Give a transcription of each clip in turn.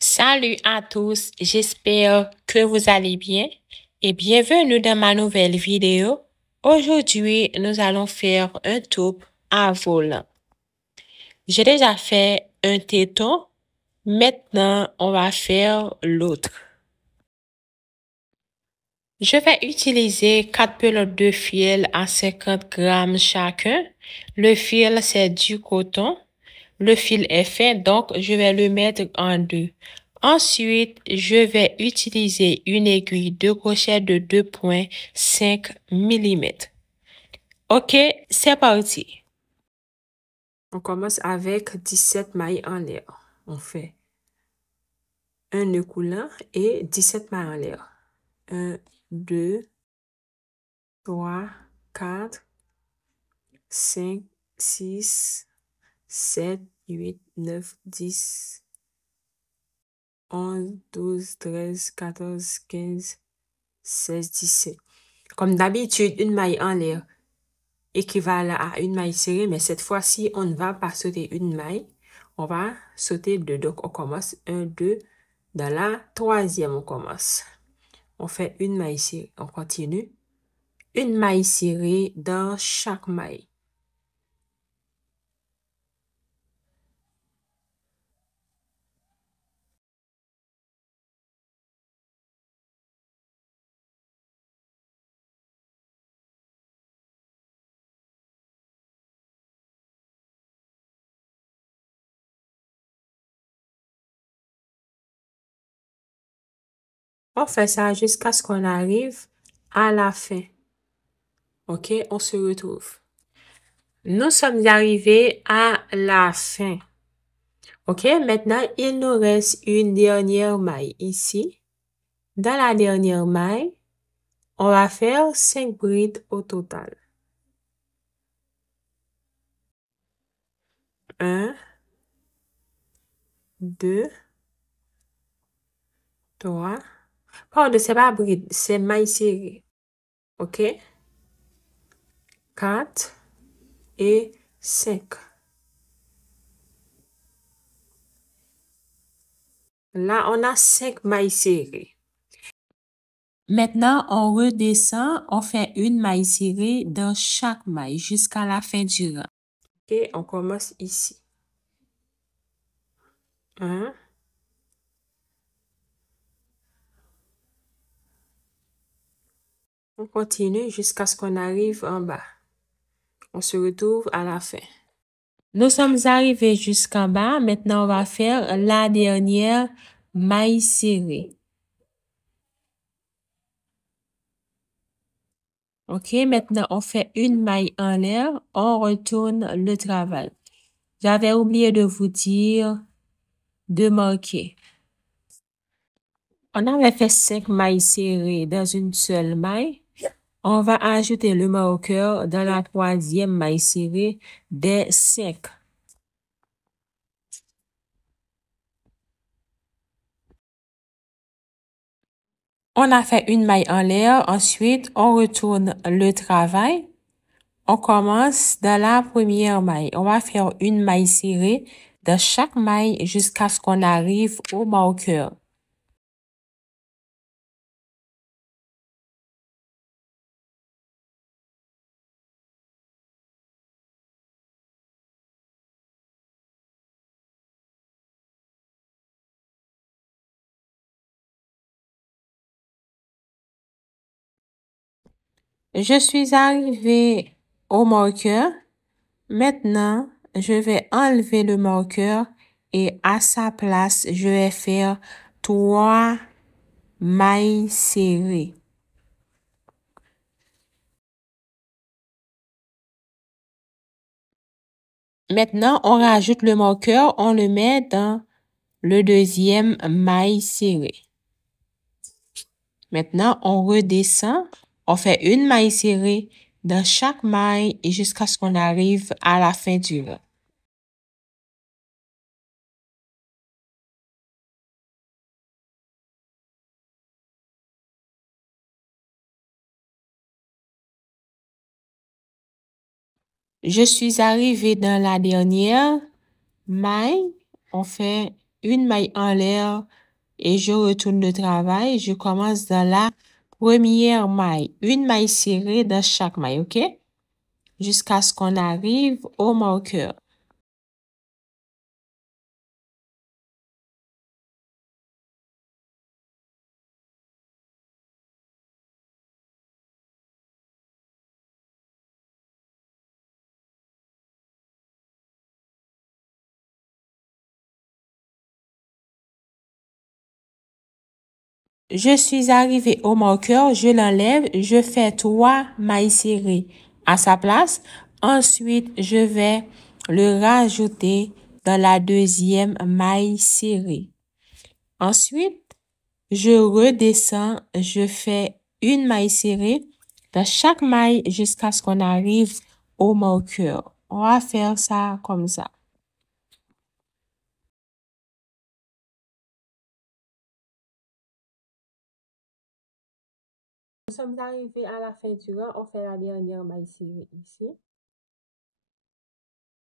Salut à tous, j'espère que vous allez bien et bienvenue dans ma nouvelle vidéo. Aujourd'hui, nous allons faire un tour à volant. J'ai déjà fait un téton, maintenant on va faire l'autre. Je vais utiliser 4 pelotes de fil à 50 grammes chacun. Le fil, c'est du coton. Le fil est fin, donc je vais le mettre en deux. Ensuite, je vais utiliser une aiguille de crochet de 2,5 mm. Ok, c'est parti. On commence avec 17 mailles en l'air. On fait un nœud coulant et 17 mailles en l'air. 1, 2, 3, 4, 5, 6, 7, 8, 9, 10, 11, 12, 13, 14, 15, 16, 17. Comme d'habitude, une maille en l'air équivalent à une maille serrée, mais cette fois-ci, on ne va pas sauter une maille. On va sauter deux. Donc, on commence 1, 2. Dans la troisième, on commence. On fait une maille serrée. On continue. Une maille serrée dans chaque maille. On fait ça jusqu'à ce qu'on arrive à la fin. Ok, on se retrouve. Nous sommes arrivés à la fin. Ok, maintenant, il nous reste une dernière maille ici. Dans la dernière maille, on va faire 5 brides au total. 1, 2, 3. Pardon, c'est pas bride, c'est maille serrée. Ok? 4 et 5. Là, on a 5 mailles serrées. Maintenant, on redescend, on fait une maille serrée dans chaque maille jusqu'à la fin du rang. Ok, on commence ici. 1. On continue jusqu'à ce qu'on arrive en bas. On se retrouve à la fin. Nous sommes arrivés jusqu'en bas. Maintenant, on va faire la dernière maille serrée. Ok, maintenant, on fait une maille en l'air. On retourne le travail. J'avais oublié de vous dire de marquer. On avait fait 5 mailles serrées dans une seule maille. On va ajouter le marqueur dans la troisième maille serrée des 5. On a fait une maille en l'air. Ensuite, on retourne le travail. On commence dans la première maille. On va faire une maille serrée dans chaque maille jusqu'à ce qu'on arrive au marqueur. Je suis arrivée au marqueur. Maintenant, je vais enlever le marqueur et à sa place, je vais faire 3 mailles serrées. Maintenant, on rajoute le marqueur, on le met dans le deuxième maille serrée. Maintenant, on redescend, on fait une maille serrée dans chaque maille et jusqu'à ce qu'on arrive à la fin du rang. Je suis arrivée dans la dernière maille. On fait une maille en l'air et je retourne le travail. Je commence dans la première maille. Une maille serrée dans chaque maille, OK? Jusqu'à ce qu'on arrive au marqueur. Je suis arrivée au marqueur, je l'enlève, je fais 3 mailles serrées à sa place. Ensuite, je vais le rajouter dans la deuxième maille serrée. Ensuite, je redescends, je fais une maille serrée dans chaque maille jusqu'à ce qu'on arrive au marqueur. On va faire ça comme ça. Nous sommes arrivés à la fin du rang, on fait la dernière maille serrée ici.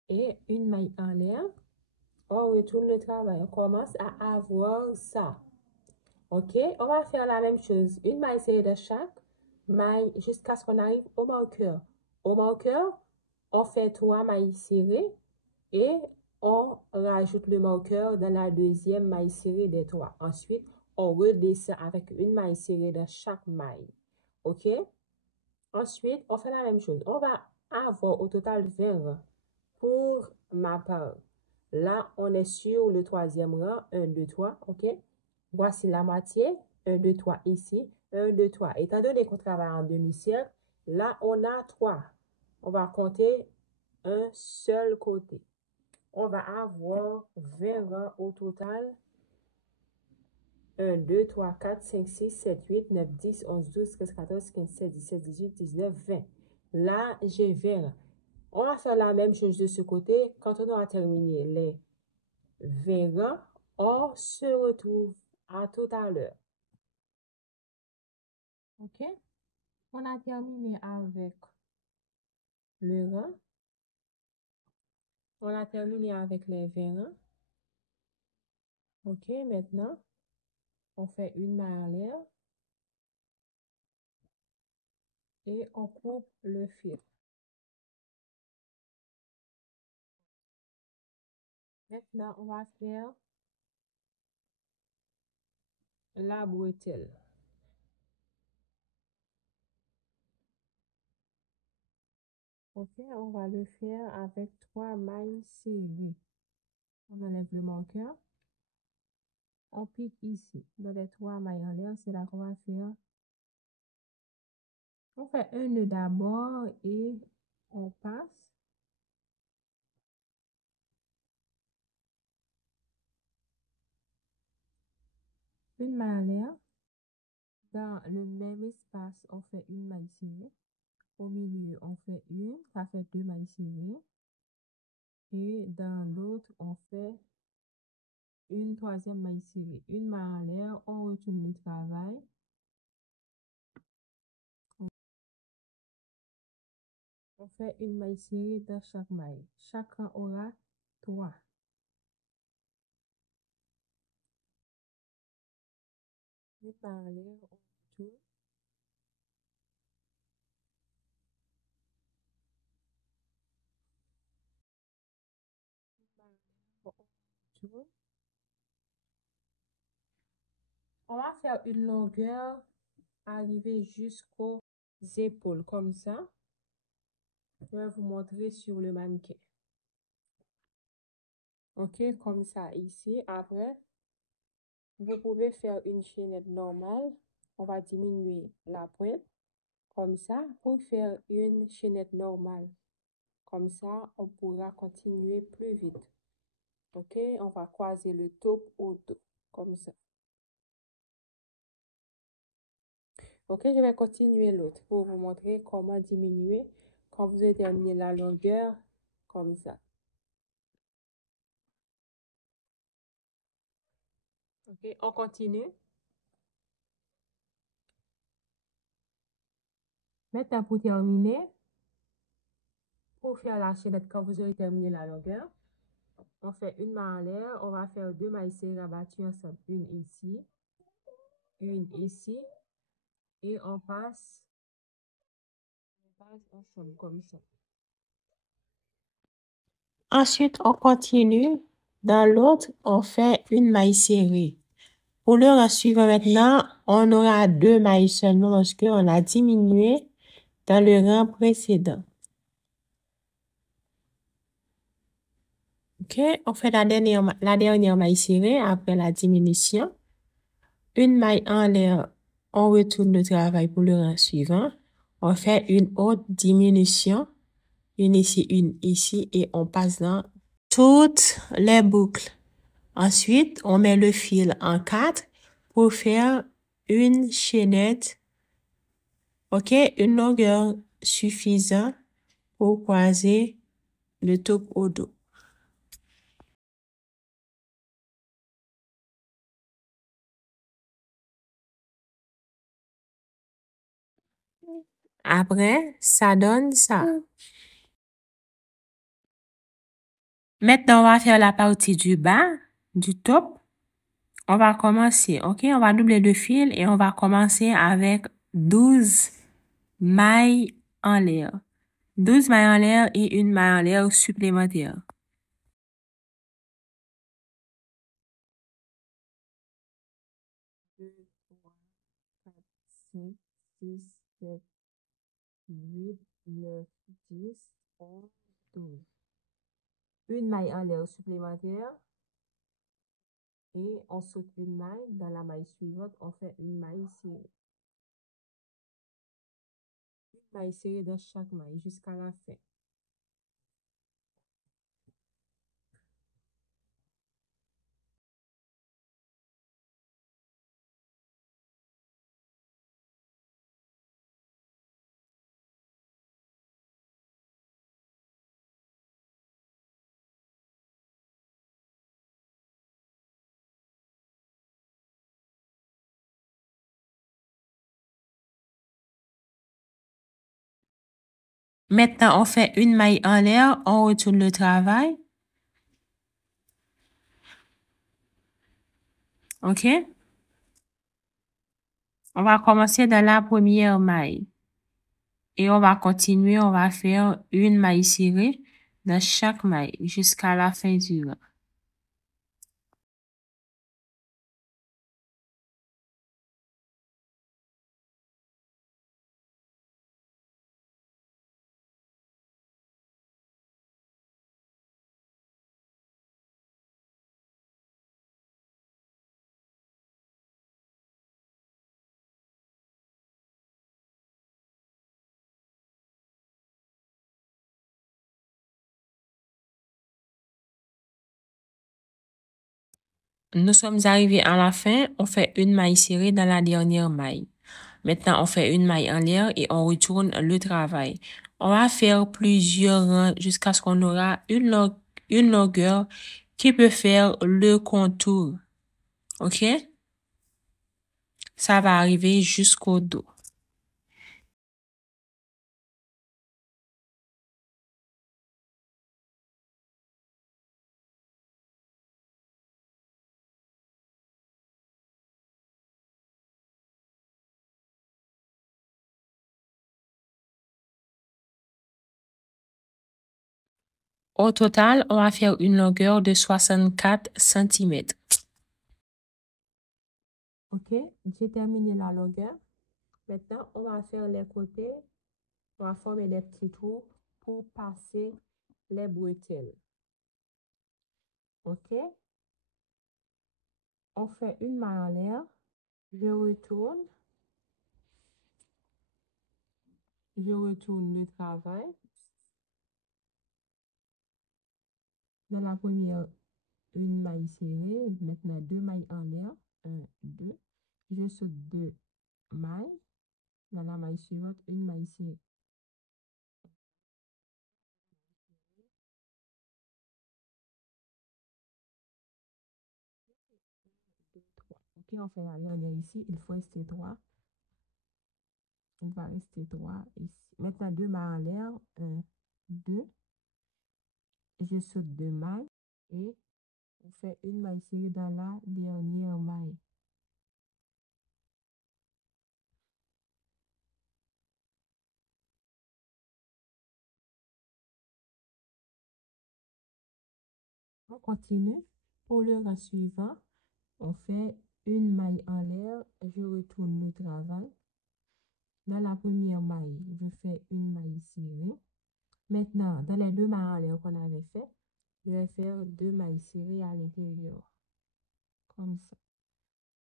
Et une maille en l'air. On retourne le travail. On commence à avoir ça. OK? On va faire la même chose. Une maille serrée de chaque maille jusqu'à ce qu'on arrive au marqueur. Au marqueur, on fait 3 mailles serrées et on rajoute le marqueur dans la deuxième maille serrée des 3. Ensuite, on redescend avec une maille serrée dans chaque maille. OK? Ensuite, on fait la même chose. On va avoir au total 20 rangs pour ma part. Là, on est sur le troisième rang. 1, 2, 3. OK? Voici la moitié. 1, 2, 3 ici. 1, 2, 3. Étant donné qu'on travaille en demi-cercle, là, on a 3. On va compter un seul côté. On va avoir 20 rangs au total. 1, 2, 3, 4, 5, 6, 7, 8, 9, 10, 11, 12, 13, 14, 15, 16, 17, 18, 19, 20. Là, j'ai 20 rangs. On va faire la même chose de ce côté. Quand on aura terminé les 20 rangs, on se retrouve à tout à l'heure. OK? On a terminé avec le rang. On a terminé avec les 20 rangs. OK, maintenant, on fait une maille en l'air et on coupe le fil. Maintenant, on va faire la bretelle. OK, on va le faire avec 3 mailles serrées. On enlève le marqueur. On pique ici. Dans les 3 mailles en l'air, c'est là qu'on va faire. On fait un nœud d'abord et on passe. Une maille en l'air. Dans le même espace, on fait une maille serrée. Au milieu, on fait une. Ça fait 2 mailles serrées. Et dans l'autre, on fait une troisième maille serrée. Une maille en l'air, on retourne le travail. On fait une maille serrée dans chaque maille. Chacun aura 3. Une maille en l'air, on retourne. On retourne. On va faire une longueur arriver jusqu'aux épaules comme ça. Je vais vous montrer sur le mannequin. OK, comme ça ici. Après, vous pouvez faire une chaînette normale. On va diminuer la pointe comme ça pour faire une chaînette normale. Comme ça, on pourra continuer plus vite. OK? On va croiser le top au dos, comme ça. OK, je vais continuer l'autre pour vous montrer comment diminuer quand vous avez terminé la longueur, comme ça. OK, on continue. Maintenant, pour terminer, pour faire la chaînette quand vous aurez terminé la longueur, on fait une maille en l'air, on va faire 2 mailles serrées rabattues ensemble, une ici, et on passe ensemble comme ça. Ensuite, on continue. Dans l'autre, on fait une maille serrée. Pour le rang suivant maintenant, on aura 2 mailles seulement parce qu'on a diminué dans le rang précédent. OK, on fait la dernière maille serrée après la diminution. Une maille en l'air, on retourne le travail pour le rang suivant. On fait une autre diminution, une ici et on passe dans toutes les boucles. Ensuite, on met le fil en 4 pour faire une chaînette. OK, une longueur suffisante pour croiser le top au dos. Après, ça donne ça. Maintenant, on va faire la partie du bas, du top. On va commencer, OK? On va doubler le fil et on va commencer avec 12 mailles en l'air. 12 mailles en l'air et une maille en l'air supplémentaire. 2, 3, 4, 5, 6, 7, 8, 9, 10, 11, 12. Une maille en l'air supplémentaire et on saute une maille. Dans la maille suivante, on fait une maille serrée. Une maille serrée dans chaque maille jusqu'à la fin. Maintenant, on fait une maille en l'air, on retourne le travail. OK? On va commencer dans la première maille. Et on va continuer, on va faire une maille serrée dans chaque maille jusqu'à la fin du rang. Nous sommes arrivés à la fin, on fait une maille serrée dans la dernière maille. Maintenant, on fait une maille en l'air et on retourne le travail. On va faire plusieurs rangs jusqu'à ce qu'on aura une longueur qui peut faire le contour. OK? Ça va arriver jusqu'au dos. Au total, on va faire une longueur de 64 cm. OK, j'ai terminé la longueur. Maintenant, on va faire les côtés. On va former des petits trous pour passer les bretelles. OK? On fait une maille en l'air. Je retourne le travail. Dans la première, une maille serrée, maintenant deux mailles en l'air, un, deux. Je saute deux mailles. Dans la maille suivante, une maille serrée. Deux, trois. Ok, on fait la dernière ici. Il faut rester trois. Il va rester trois ici. Maintenant, deux mailles en l'air. Un, deux. Je saute deux mailles et on fait une maille serrée dans la dernière maille. On continue. Pour le rang suivant, on fait une maille en l'air. Je retourne le travail. Dans la première maille, je fais une maille serrée. Maintenant, dans les deux mailles en l'air qu'on avait fait, je vais faire deux mailles serrées à l'intérieur. Comme ça.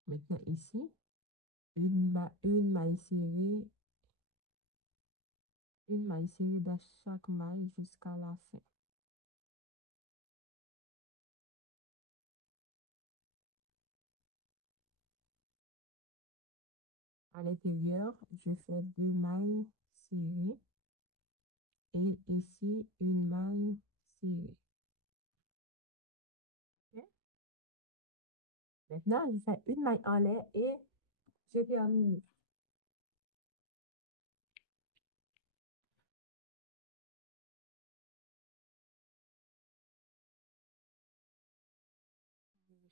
Maintenant, ici, une maille serrée, une maille serrée dans chaque maille jusqu'à la fin. À l'intérieur, je fais deux mailles serrées et ici une maille serrée. Ok? Maintenant, je fais une maille en l'air et je termine.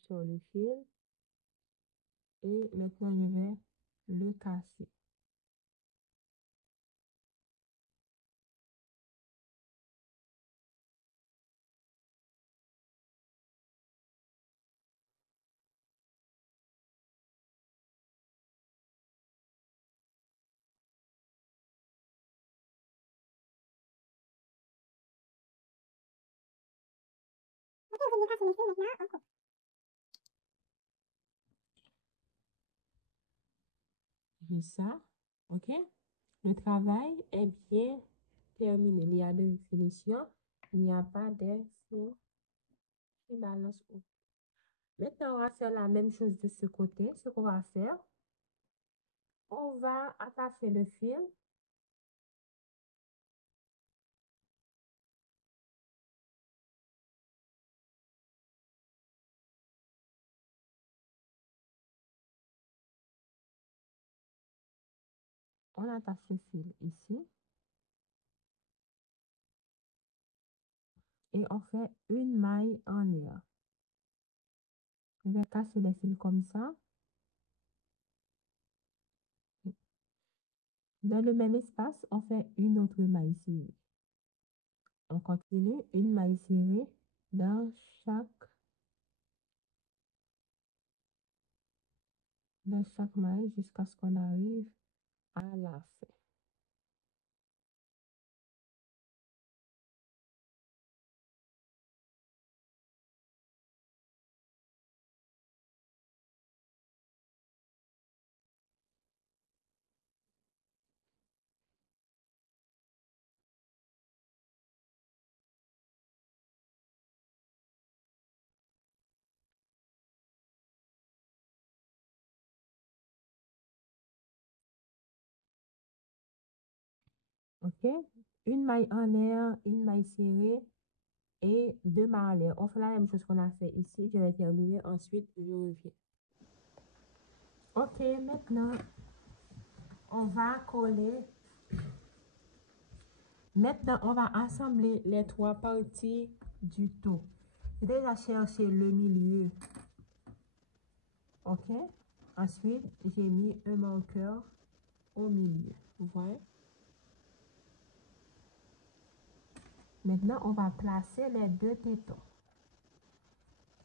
Sur le fil et maintenant je vais le casser. J'ai ça, ok? Le travail est bien terminé. Il y a de finition. Il n'y a pas de fil qui balance. Maintenant, on va faire la même chose de ce côté. Ce qu'on va faire, on va attacher le fil. On attache le fil ici et on fait une maille en l'air. Je vais casser les fils comme ça. Dans le même espace, on fait une autre maille serrée. On continue une maille serrée dans chaque maille jusqu'à ce qu'on arrive à la fin. OK? Une maille en l'air, une maille serrée et deux mailles en l'air. On fait la même chose qu'on a fait ici. Je vais terminer. Ensuite, je reviens. OK, maintenant, on va coller. Maintenant, on va assembler les trois parties du tout. J'ai déjà cherché le milieu. OK? Ensuite, j'ai mis un marqueur au milieu. Vous voyez? Maintenant, on va placer les deux tétons.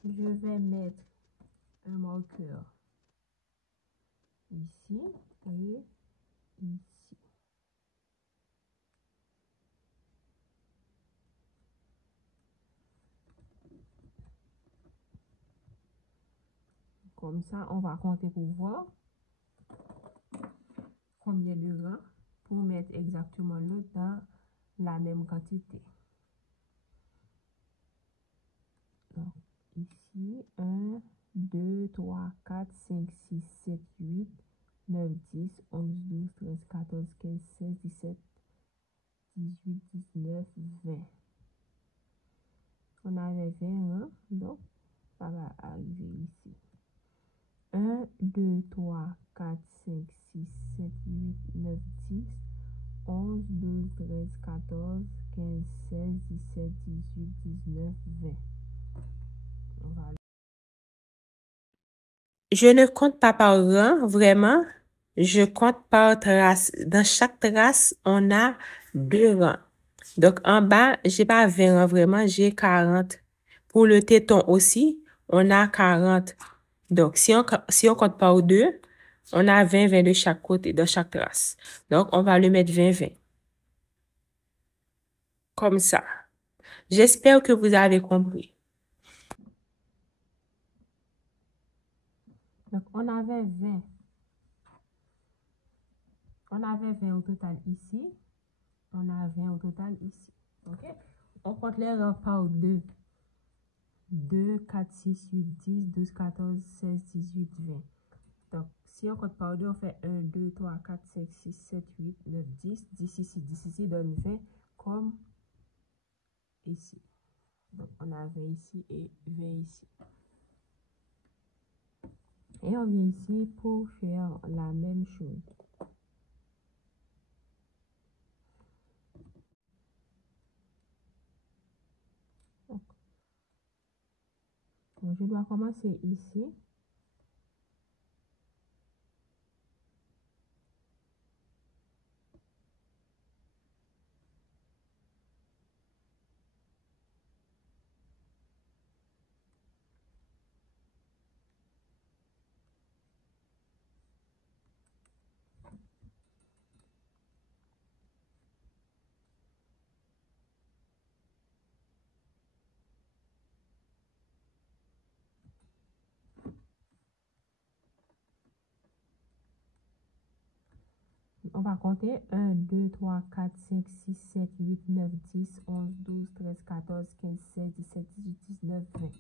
Je vais mettre un marqueur ici et ici. Comme ça, on va compter pour voir combien de rangs pour mettre exactement le dans la même quantité. ici 1, 2, 3, 4, 5, 6, 7, 8, 9, 10, 11, 12, 13, 14, 15, 16, 17, 18, 19, 20. On avait 20 rangs, donc ça va arriver ici. 1, 2, 3, 4, 5, 6, 7, 8, 9, 10, 11, 12, 13, 14, 15, 16, 17, 18, 19, 20. On va... Je ne compte pas par rang, vraiment. Je compte par trace. Dans chaque trace, on a 2 rangs. Donc, en bas, j'ai pas 20 rangs, vraiment, j'ai 40. Pour le téton aussi, on a 40. Donc, si on compte par 2, on a 20, 20 de chaque côté, de chaque trace. Donc, on va le mettre 20, 20. Comme ça. J'espère que vous avez compris. Donc, on avait 20. On avait 20 au total ici. On a 20 au total ici. OK? On compte les rangs par 2. 2, 4, 6, 8, 10, 12, 14, 16, 18, 20. Donc, si on compte par 2, on fait 1, 2, 3, 4, 5, 6, 7, 8, 9, 10. 10 ici, 10 ici donne 20 comme ici. Donc, on a 20 ici et 20 ici. Et on vient ici pour faire la même chose. Donc, je dois commencer ici. On va compter 1, 2, 3, 4, 5, 6, 7, 8, 9, 10, 11, 12, 13, 14, 15, 16, 17, 18, 19, 20.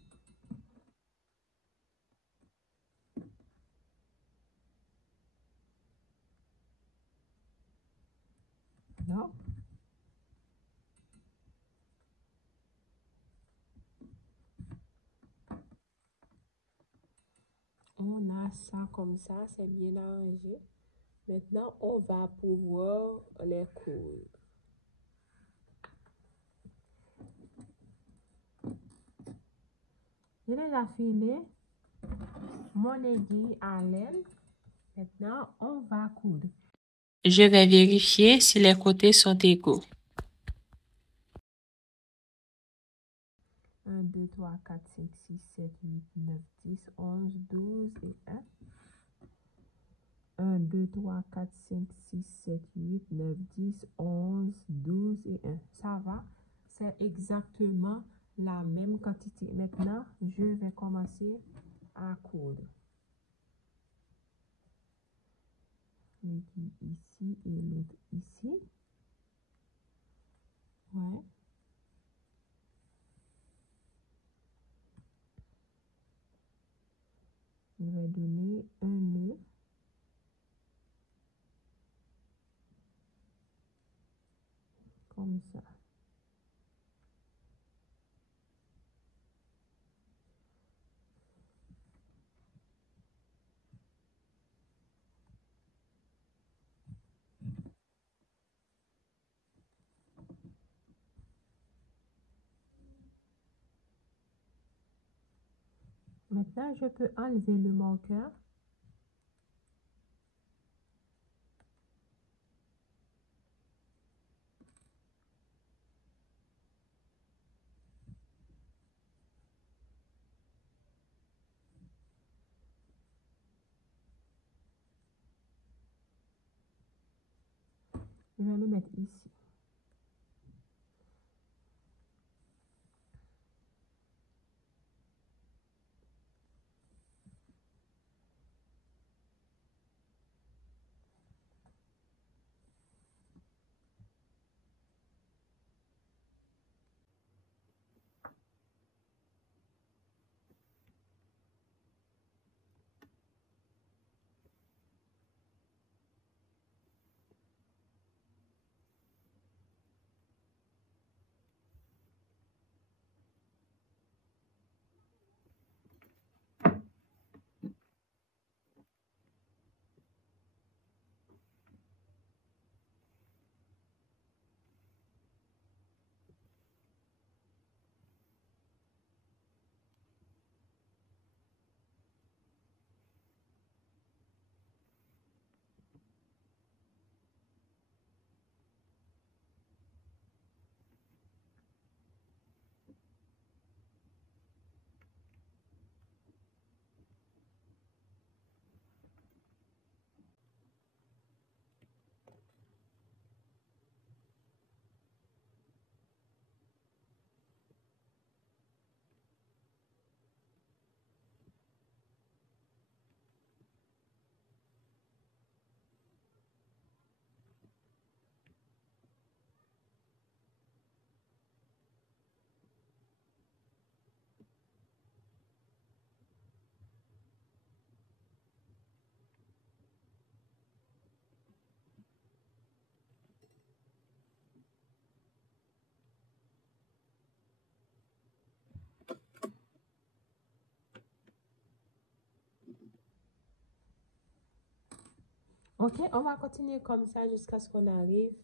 Non? On a ça comme ça, c'est bien arrangé. Maintenant, on va pouvoir les coudre. J'ai déjà filé mon aiguille à l'aile. Maintenant, on va coudre. Je vais vérifier si les côtés sont égaux. 1, 2, 3, 4, 5, 6, 7, 8, 9, 10, 11, 12 et 1. 1, 2, 3, 4, 5, 6, 7, 8, 9, 10, 11, 12 et 1. Ça va? C'est exactement la même quantité. Maintenant, je vais commencer à coudre. L'aiguille ici et l'autre ici. Ouais. Je vais donner un nœud. Comme ça. Maintenant, je peux enlever le marqueur. Je vais le mettre ici. Ok, on va continuer comme ça jusqu'à ce qu'on arrive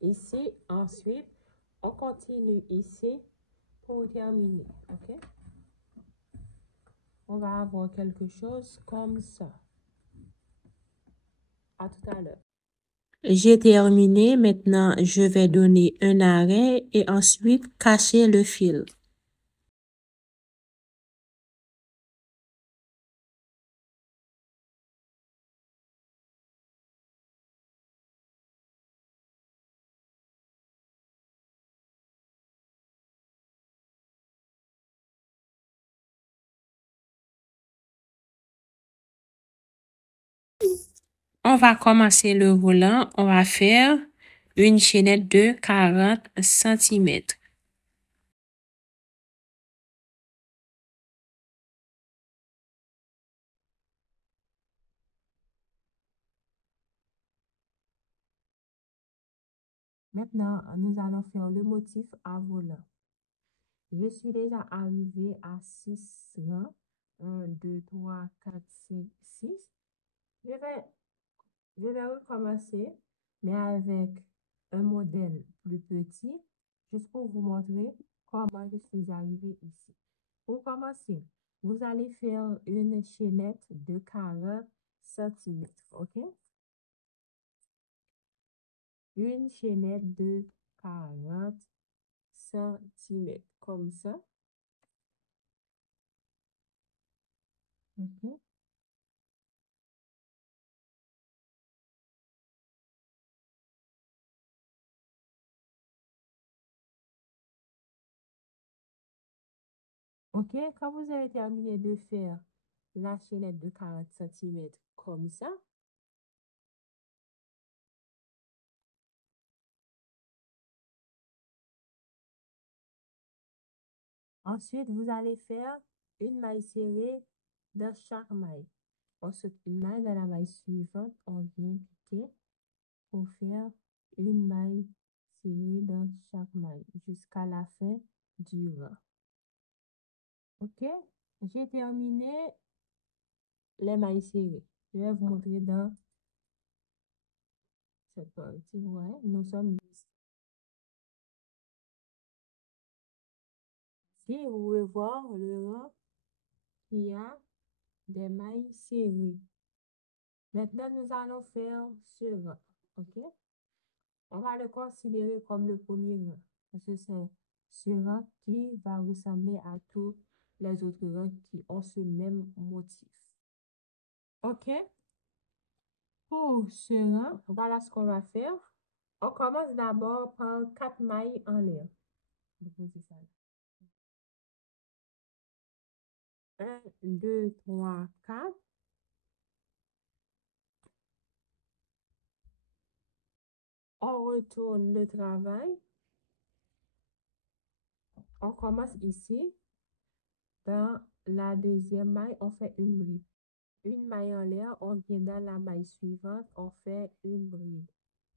ici. Ensuite, on continue ici pour terminer. Ok, on va avoir quelque chose comme ça. À tout à l'heure. J'ai terminé. Maintenant, je vais donner un arrêt et ensuite cacher le fil. On va commencer le volant. On va faire une chaînette de 40 cm. Maintenant, nous allons faire le motif à volant. Je suis déjà arrivée à 6 rangs. 1, 2, 3, 4, 5, 6. Je vais, je vais recommencer, mais avec un modèle plus petit, juste pour vous montrer comment je suis arrivée ici. Pour commencer, vous allez faire une chaînette de 40 cm, ok? Une chaînette de 40 cm, comme ça. Ok? Ok, quand vous avez terminé de faire la chaînette de 40 cm comme ça, ensuite vous allez faire une maille serrée dans chaque maille. Ensuite, une maille dans la maille suivante, on vient piquer pour faire une maille serrée dans chaque maille jusqu'à la fin du rang. Ok, j'ai terminé les mailles serrées. Je vais vous montrer dans cette partie. Ouais, nous sommes ici. Si vous pouvez voir le rang qui a des mailles serrées. Maintenant, nous allons faire ce rang. Ok? On va le considérer comme le premier rang. Parce que c'est ce rang qui va ressembler à tous les autres rangs qui ont ce même motif. Ok? Pour ce rang, voilà ce qu'on va faire. On commence d'abord par 4 mailles en l'air. 1, 2, 3, 4. On retourne le travail. On commence ici. Dans la deuxième maille, on fait une bride. Une maille en l'air, on vient dans la maille suivante, on fait une bride.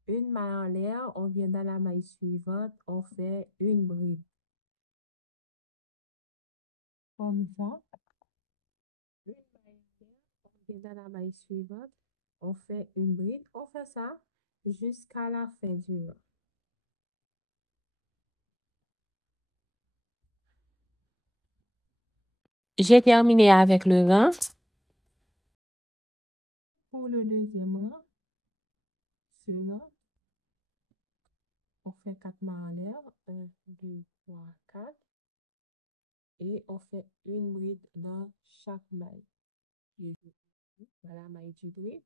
Une maille en l'air, on vient dans la maille suivante, on fait une bride. Comme ça. Une maille en l'air, on vient dans la maille suivante, on fait une bride. On fait ça jusqu'à la fin du rang. J'ai terminé avec le rang. Pour le deuxième rang, ce rang, on fait 4 mailles en l'air. 1, 2, 3, 4. Et on fait une bride dans chaque maille. Dans la maille du bride,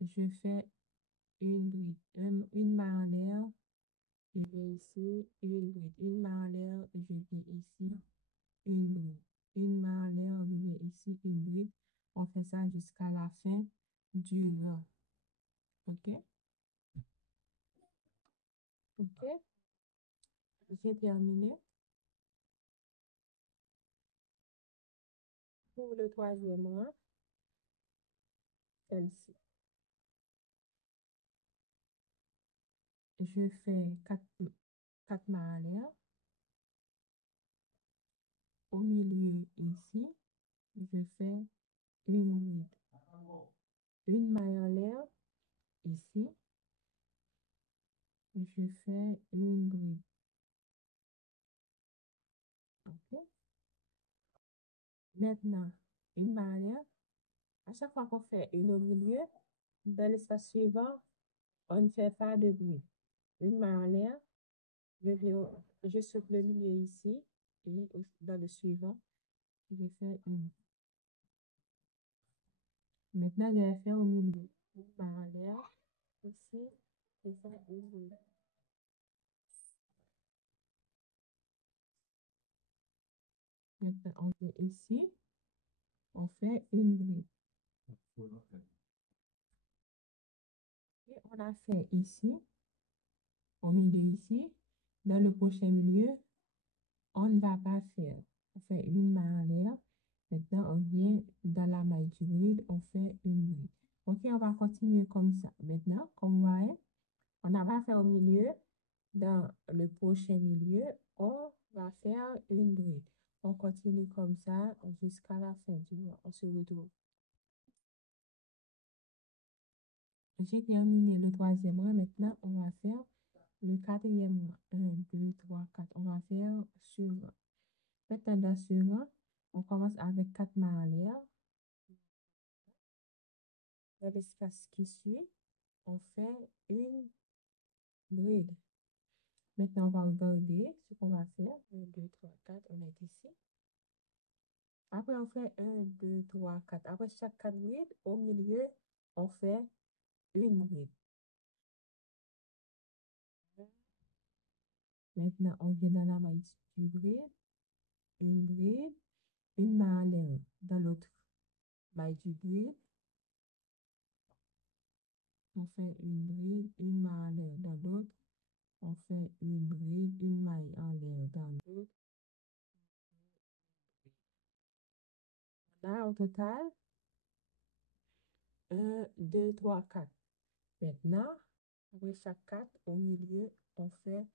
je fais une bride, une maille en l'air, je vais ici, une bride, une maille en l'air, je viens ici, une bride, une maille en l'air, je viens ici, une bride. On fait ça jusqu'à la fin du rang. Ok? Ok? J'ai terminé. Pour le troisième rang, celle-ci. Je fais 4 mailles en l'air. Au milieu ici, je fais une bride. Une maille en l'air, ici, et je fais une bride. OK? Maintenant, une maille en l'air. À chaque fois qu'on fait une au milieu, dans l'espace suivant, on ne fait pas de bride. Une maille en l'air, je saute le milieu ici, et dans le suivant, je fais une. Maintenant, je vais faire au milieu. Une maille en l'air, ici, je fais une bride. Maintenant, on fait ici, on fait une bride. Et on a fait ici, au milieu ici, dans le prochain milieu, on ne va pas faire. On fait une maille en l'air. Maintenant, on vient dans la maille du bride, on fait une bride. OK, on va continuer comme ça. Maintenant, comme vous voyez, on n'a pas fait au milieu. Dans le prochain milieu, on va faire une bride. On continue comme ça jusqu'à la fin du mois. On se retrouve. J'ai terminé le troisième rang. Maintenant, on va faire le quatrième rang. 1, 2, 3, 4. On va faire sur rang. Maintenant, dans ce rang, on commence avec 4 mailles en l'air. Dans l'espace qui suit, on fait une bride. Maintenant, on va regarder ce qu'on va faire. 1, 2, 3, 4. On est ici. Après, on fait 1, 2, 3, 4. Après chaque 4 brides, au milieu, on fait une bride. Maintenant, on vient dans la maille du bride, une maille en l'air dans l'autre maille du bride. On fait une bride, une maille en l'air dans l'autre. On fait une bride, une maille en l'air dans l'autre. Là, au total, 1, 2, 3, 4. Maintenant, après chaque 4, au milieu, on fait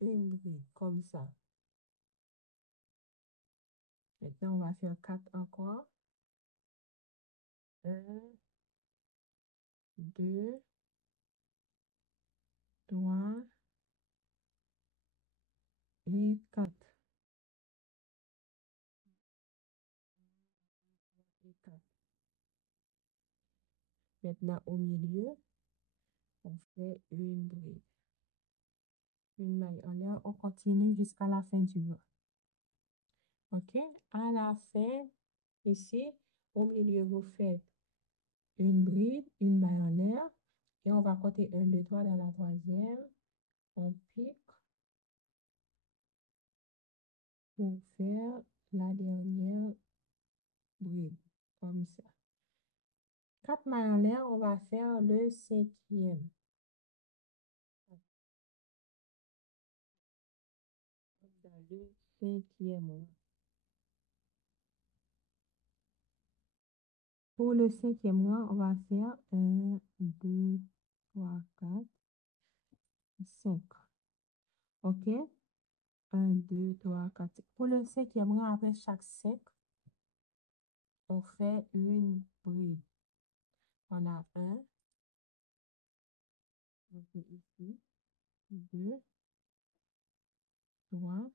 une bride, comme ça. Maintenant, on va faire 4 encore. 1, 2, 3 et 4. Et 4. Maintenant, au milieu, on fait une bride. Une maille en l'air. On continue jusqu'à la fin du mois. OK? À la fin, ici, au milieu, vous faites une bride, une maille en l'air. Et on va compter 1, 2, 3 dans la troisième. On pique pour faire la dernière bride. Comme ça. 4 mailles en l'air, on va faire le cinquième. Dans le cinquième rang. Pour le cinquième rang, on va faire 1, 2, 3, 4, 5. OK? 1, 2, 3, 4. Pour le cinquième rang, après chaque 5, on fait une bride. On a 1, on fait ici, 2, 3,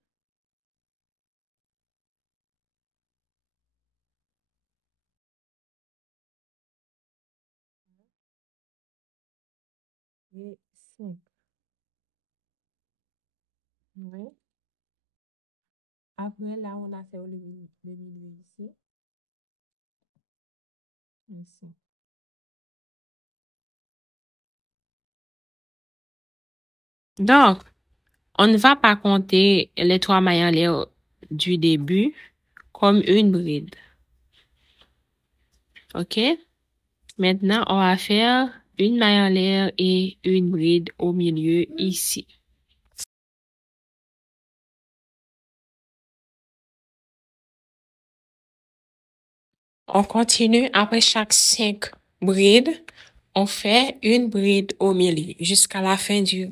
et 5. Oui. Après, là, on a fait le milieu ici. Ici. Donc, on ne va pas compter les 3 mailles en l'air du début comme une bride. OK? Maintenant, on va faire une maille en l'air et une bride au milieu ici. On continue après chaque 5 brides, on fait une bride au milieu jusqu'à la fin du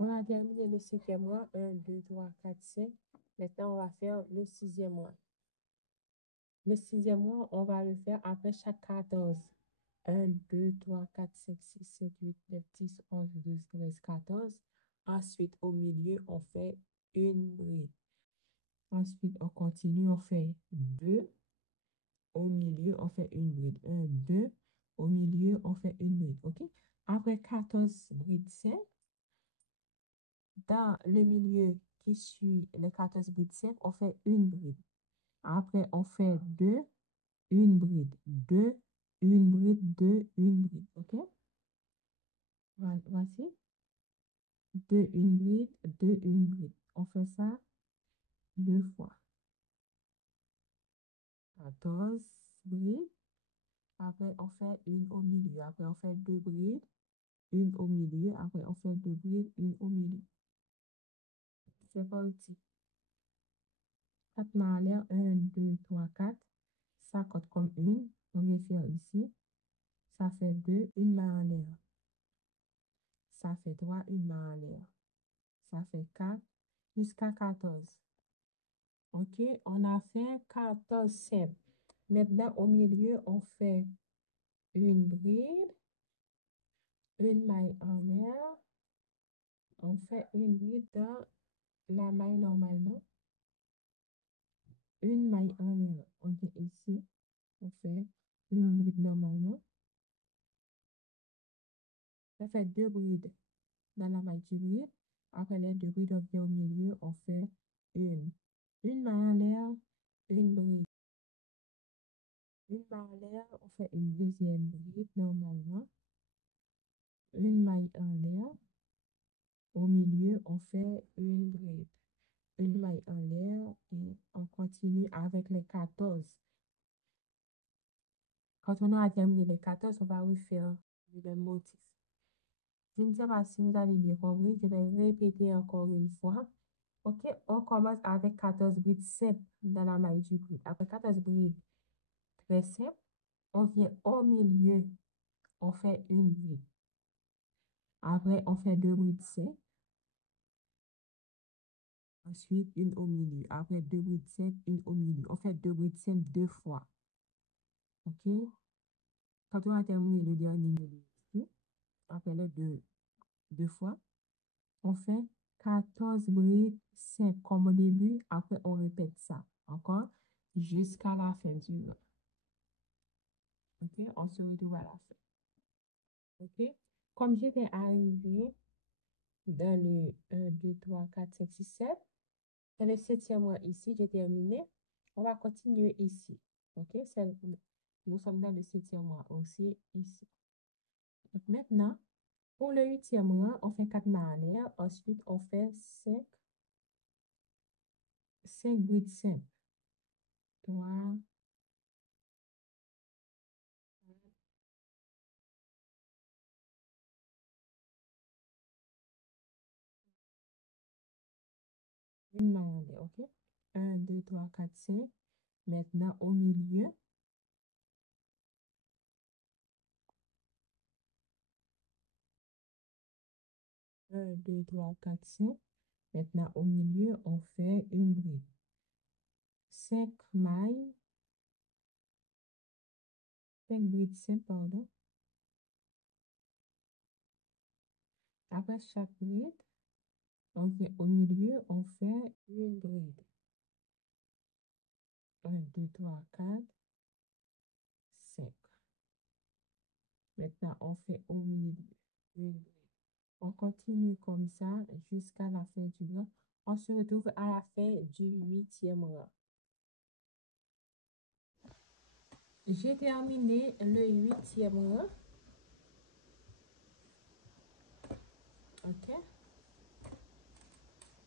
On a terminé le 5e mois. 1, 2, 3, 4, 5. Maintenant, on va faire le 6e mois. Le 6e mois, on va le faire après chaque 14. 1, 2, 3, 4, 5, 6, 7, 8, 9, 10, 11, 12, 13, 14. Ensuite, au milieu, on fait une bride. Ensuite, on continue, on fait 2. Au milieu, on fait une bride. 1, 2. Au milieu, on fait une bride. OK? Après 14 brides simples, dans le milieu qui suit les 14 brides simples, on fait une bride. Après, on fait 2, une bride. 2, une bride, 2, une bride. OK? Voici. 2, une bride, 2, une bride. On fait ça 2 fois. 14 brides. Après, on fait une au milieu. Après, on fait 2 brides, une au milieu. Après, on fait 2 brides, une au milieu. C'est parti. 4 mains en l'air. 1, 2, 3, 4. Ça compte comme une. On vient faire ici. Ça fait 2, une main en l'air. Ça fait 3, une main en l'air. Ça fait 4, jusqu'à 14. OK? On a fait 14 simples. Maintenant, au milieu, on fait une bride, une maille en l'air. On fait une bride dans la maille normalement. Une maille en l'air. On vient ici. On fait une bride normalement. Ça fait 2 brides dans la maille du bride. Après les 2 brides, on vient au milieu. On fait une. Une maille en l'air, une bride. Une maille en l'air, on fait une deuxième bride normalement. Une maille en l'air. Au milieu, on fait une bride. Une maille en l'air et on continue avec les 14. Quand on a terminé les 14, on va refaire le même motif. Je ne sais pas si vous avez bien compris, je vais répéter encore une fois. OK, on commence avec 14 brides simples dans la maille du bride. Après 14 brides très simples, on vient au milieu, on fait une bride. Après, on fait 2 brides simples. Ensuite, une au milieu. Après, 2 brides simples, une au milieu. On fait 2 brides simples 2 fois. OK? Quand on a terminé le dernier milieu ici, après les deux fois, on fait 14 brides simples comme au début. Après, on répète ça encore jusqu'à la fin du rang. OK? On se retrouve à la fin. OK? Comme j'étais arrivée dans le 1, 2, 3, 4, 5, 6, 7, dans le 7e mois ici, j'ai terminé. On va continuer ici. OK? Nous sommes dans le 7e mois aussi ici. Donc maintenant, pour le 8e rang, on fait 4 mains en l'air. Ensuite, on fait 5 brides simples. 3, une main en l'air. OK? 1, 2, 3, 4, 5. Maintenant, au milieu. 1, 2, 3, 4, 5. Maintenant, au milieu, on fait une bride. 5 mailles. 5 brides simples, pardon. Après chaque bride, on vient au milieu, on fait une bride. 1, 2, 3, 4, 5. Maintenant, on fait au milieu une bride. On continue comme ça jusqu'à la fin du rang. On se retrouve à la fin du 8e rang. J'ai terminé le 8e rang. OK?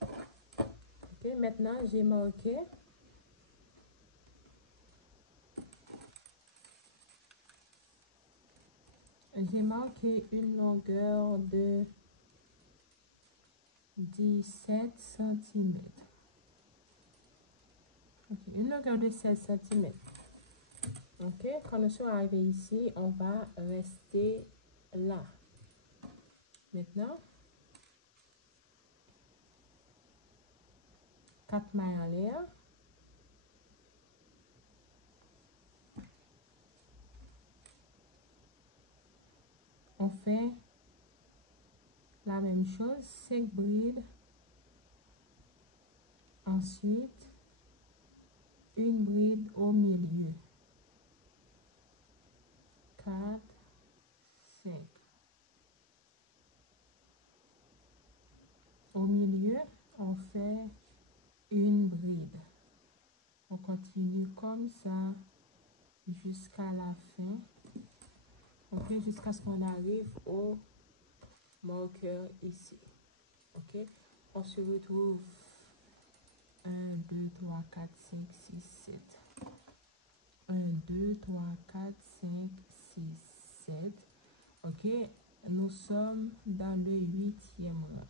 OK, maintenant, j'ai marqué une longueur de 17 cm. OK, une longueur de 16 cm. OK, quand nous sommes arrivés ici, on va rester là. Maintenant, 4 mailles en l'air. On fait la même chose, 5 brides. Ensuite, une bride au milieu. 4, 5. Au milieu, on fait une bride. On continue comme ça jusqu'à la fin. On fait jusqu'à ce qu'on arrive au marqueur ici. Ok? On se retrouve 1, 2, 3, 4, 5, 6, 7. 1, 2, 3, 4, 5, 6, 7. Ok? Nous sommes dans le 8e rang.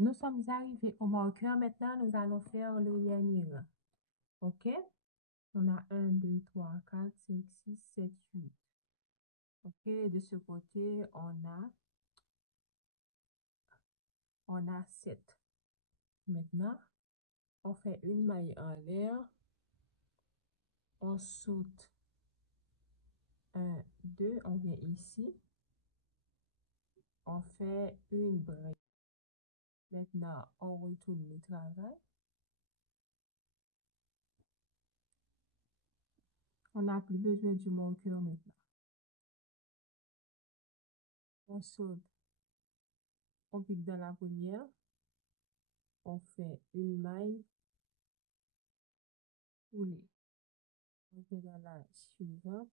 Nous sommes arrivés au marqueur. Maintenant, nous allons faire le dernier rang. Ok? On a 1, 2, 3, 4, 5, 6, 7, 8. Ok? De ce côté, on a 7. Maintenant, on fait une maille en l'air. On saute 1, 2. On vient ici. On fait une bride. Maintenant, on retourne le travail. On n'a plus besoin du marqueur maintenant. On saute, on pique dans la première, on fait une maille coulée. On fait dans la suivante,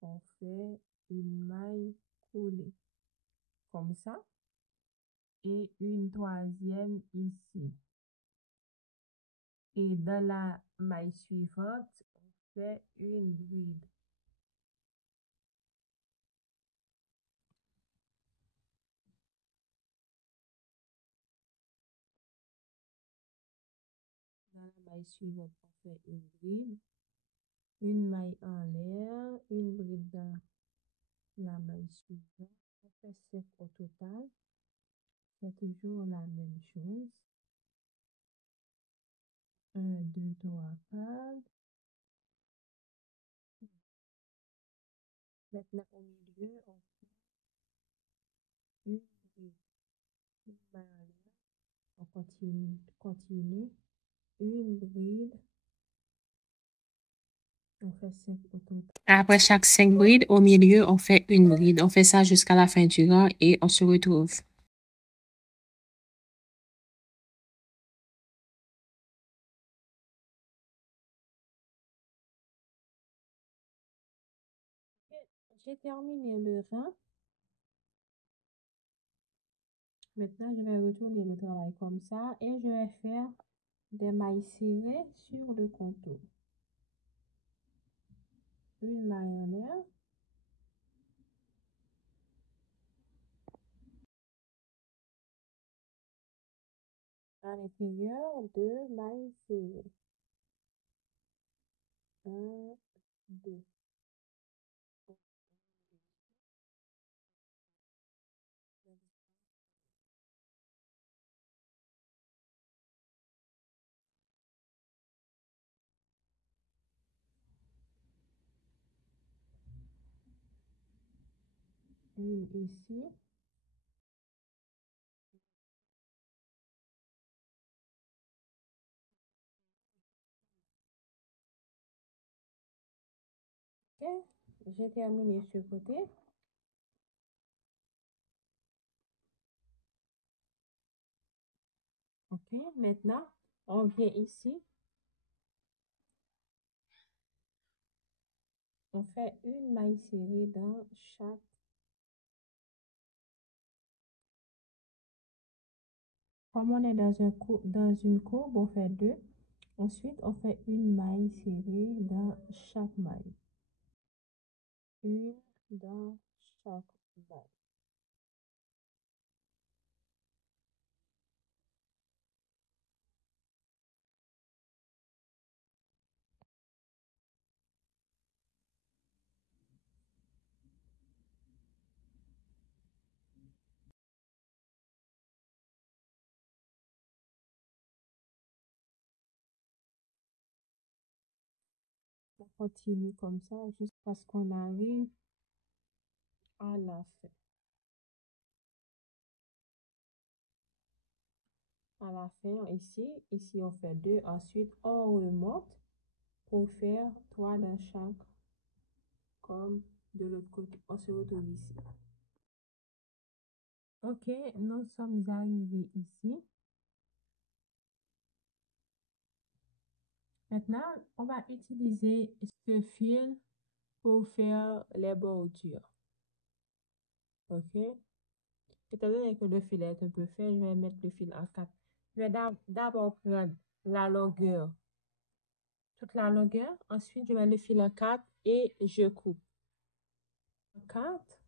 on fait une maille coulée. Comme ça. Et une troisième ici. Et dans la maille suivante, on fait une bride. Dans la maille suivante, on fait une bride. Une maille en l'air, une bride dans la maille suivante. On fait 5 au total. C'est toujours la même chose. 1, 2, 3, 4. Maintenant, au milieu, on fait une bride. Une maille en l'air. On continue. Une bride. On fait 5 au total. Après chaque 5 brides, au milieu, on fait une bride. On fait ça jusqu'à la fin du rang et on se retrouve. J'ai terminé le rang. Maintenant, je vais retourner le travail comme ça et je vais faire des mailles serrées sur le contour. Une maille en l'air. À l'intérieur, 2 mailles serrées. 1, 2. Une ici. Ok, j'ai terminé ce côté. Ok, maintenant, on vient ici. On fait une maille serrée dans chaque. Comme on est dans une courbe, on fait 2. Ensuite, on fait une maille serrée dans chaque maille. Une dans chaque maille. continue comme ça jusqu'à ce qu'on arrive à la fin. À la fin, ici on fait 2. Ensuite, on remonte pour faire 3 dans chaque, comme de l'autre côté. On se retrouve ici. Ok, nous sommes arrivés ici. Maintenant, on va utiliser ce fil pour faire les bordures. Ok? Étant donné que le fil est un peu fin, je vais mettre le fil en 4. Je vais d'abord prendre la longueur, toute la longueur. Ensuite, je mets le fil en 4 et je coupe. 4.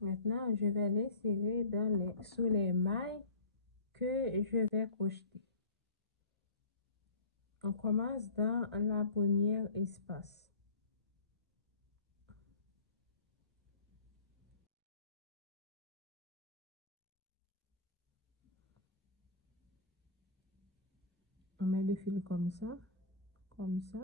Maintenant, je vais les serrer sous les mailles que je vais crocheter. On commence dans la première espace. On met le fil comme ça, comme ça.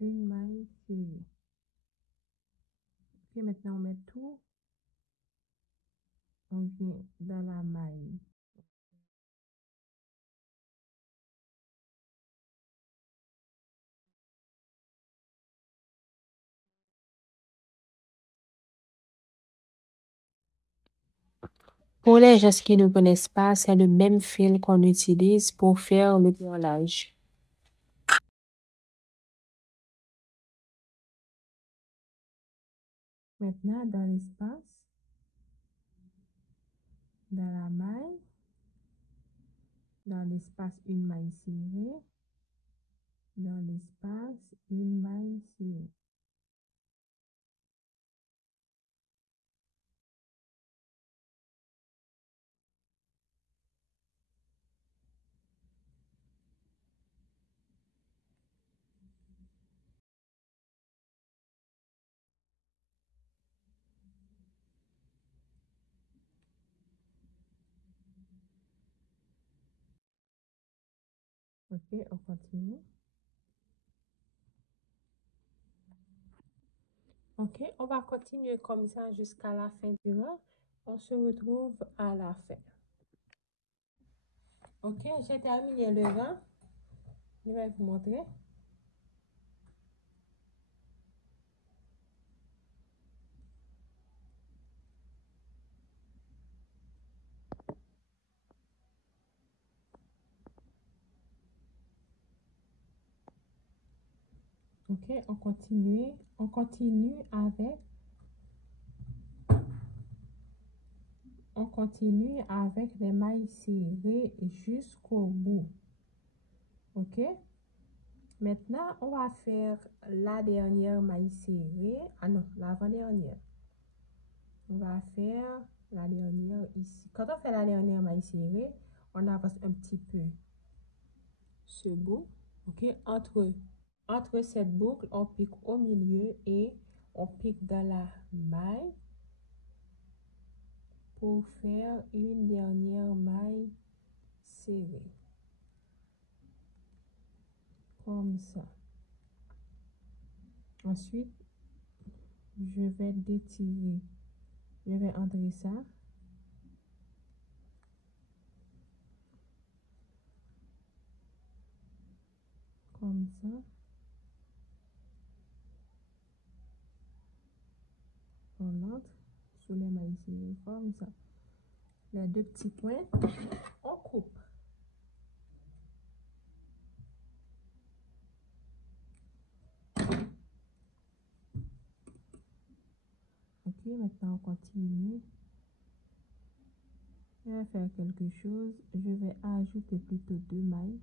Une maille serrée. Ok, maintenant on met tout. On vient dans la maille. Pour les gens qui ne connaissent pas, c'est le même fil qu'on utilise pour faire le perlage. Maintenant, dans l'espace, dans la maille, dans l'espace, une maille serrée, dans l'espace, une maille serrée. Ok, on continue. Ok, on va continuer comme ça jusqu'à la fin du rang. On se retrouve à la fin. Ok, j'ai terminé le rang. Je vais vous montrer. Ok, on continue. On continue avec les mailles serrées jusqu'au bout. Ok? Maintenant, on va faire la dernière maille serrée. Ah non, l'avant-dernière. On va faire la dernière ici. Quand on fait la dernière maille serrée, on avance un petit peu ce bout. Ok? Entre cette boucle, on pique au milieu et on pique dans la maille pour faire une dernière maille serrée. Comme ça. Ensuite, je vais détirer. Je vais entrer ça. Comme ça. On entre sous les mailles serrées. Comme ça. Les deux petits points, on coupe. Ok, maintenant on continue. Je vais faire quelque chose. Je vais ajouter plutôt 2 mailles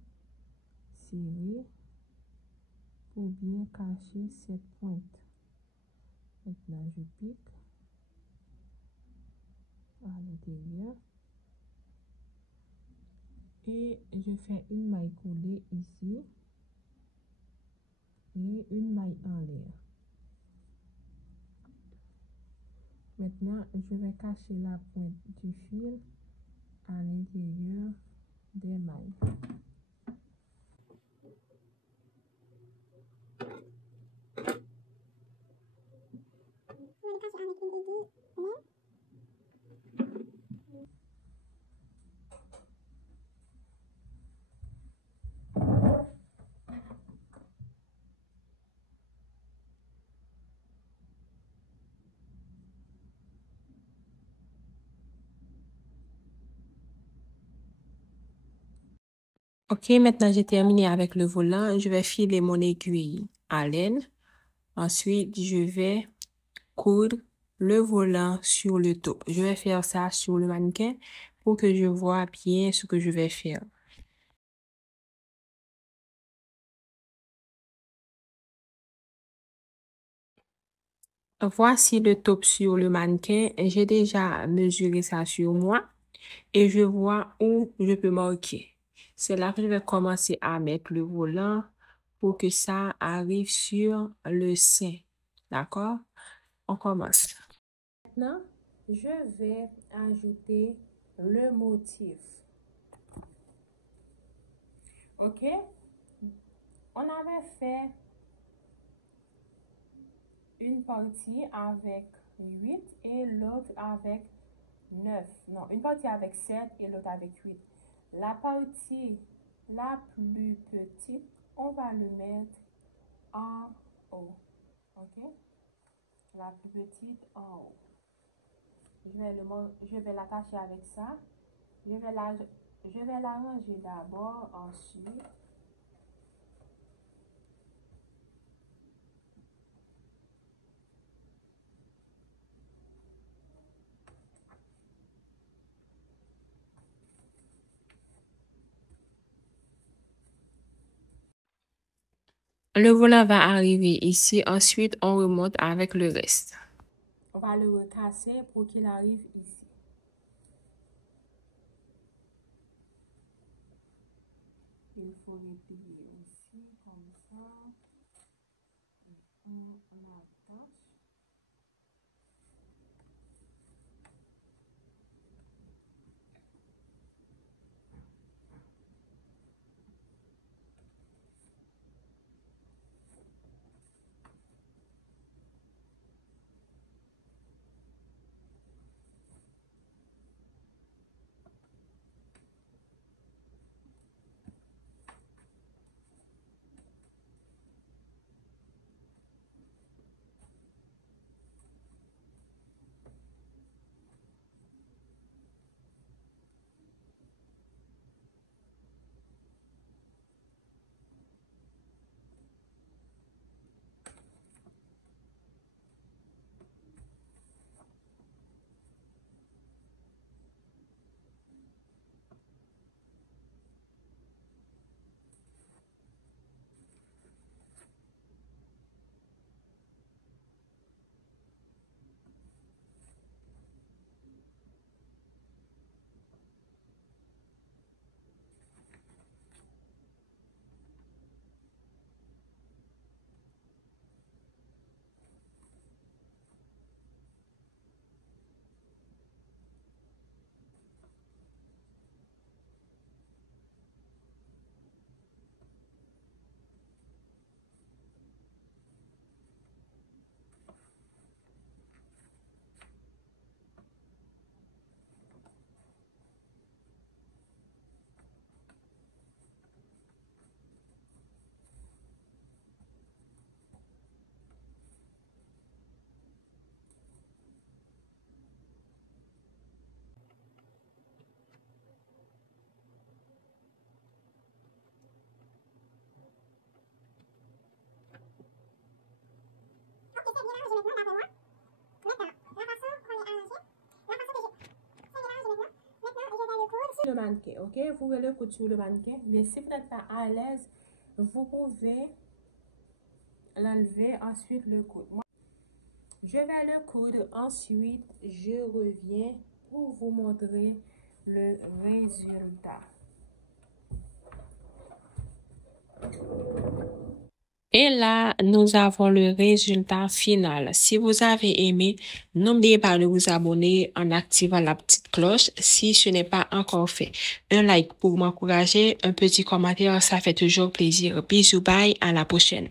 serrées pour bien cacher cette pointe. Maintenant, je pique à l'intérieur et je fais une maille coulée ici et une maille en l'air. Maintenant, je vais cacher la pointe du fil à l'intérieur des mailles. Ok, maintenant j'ai terminé avec le volant. Je vais filer mon aiguille à laine. Ensuite, je vais coudre le volant sur le top. Je vais faire ça sur le mannequin pour que je vois bien ce que je vais faire. Voici le top sur le mannequin. J'ai déjà mesuré ça sur moi et je vois où je peux marquer. C'est là que je vais commencer à mettre le volant pour que ça arrive sur le sein. D'accord? On commence. Maintenant, je vais ajouter le motif. OK? On avait fait une partie avec 8 et l'autre avec 9. Non, une partie avec 7 et l'autre avec 8. La partie la plus petite, on va le mettre en haut. OK? La plus petite en haut. Je vais l'attacher avec ça. Je vais la ranger d'abord, ensuite. Le volant va arriver ici. Ensuite, on remonte avec le reste. On va le recasser pour qu'il arrive ici. Il faut replier aussi comme ça. On attache. Le mannequin, ok? Vous pouvez le coudre sur le mannequin, mais si vous n'êtes pas à l'aise, vous pouvez l'enlever, ensuite le coudre. Je vais le coudre, ensuite je reviens pour vous montrer le résultat. Et là, nous avons le résultat final. Si vous avez aimé, n'oubliez pas de vous abonner en activant la petite cloche si ce n'est pas encore fait. Un like pour m'encourager, un petit commentaire, ça fait toujours plaisir. Bisous, bye, à la prochaine.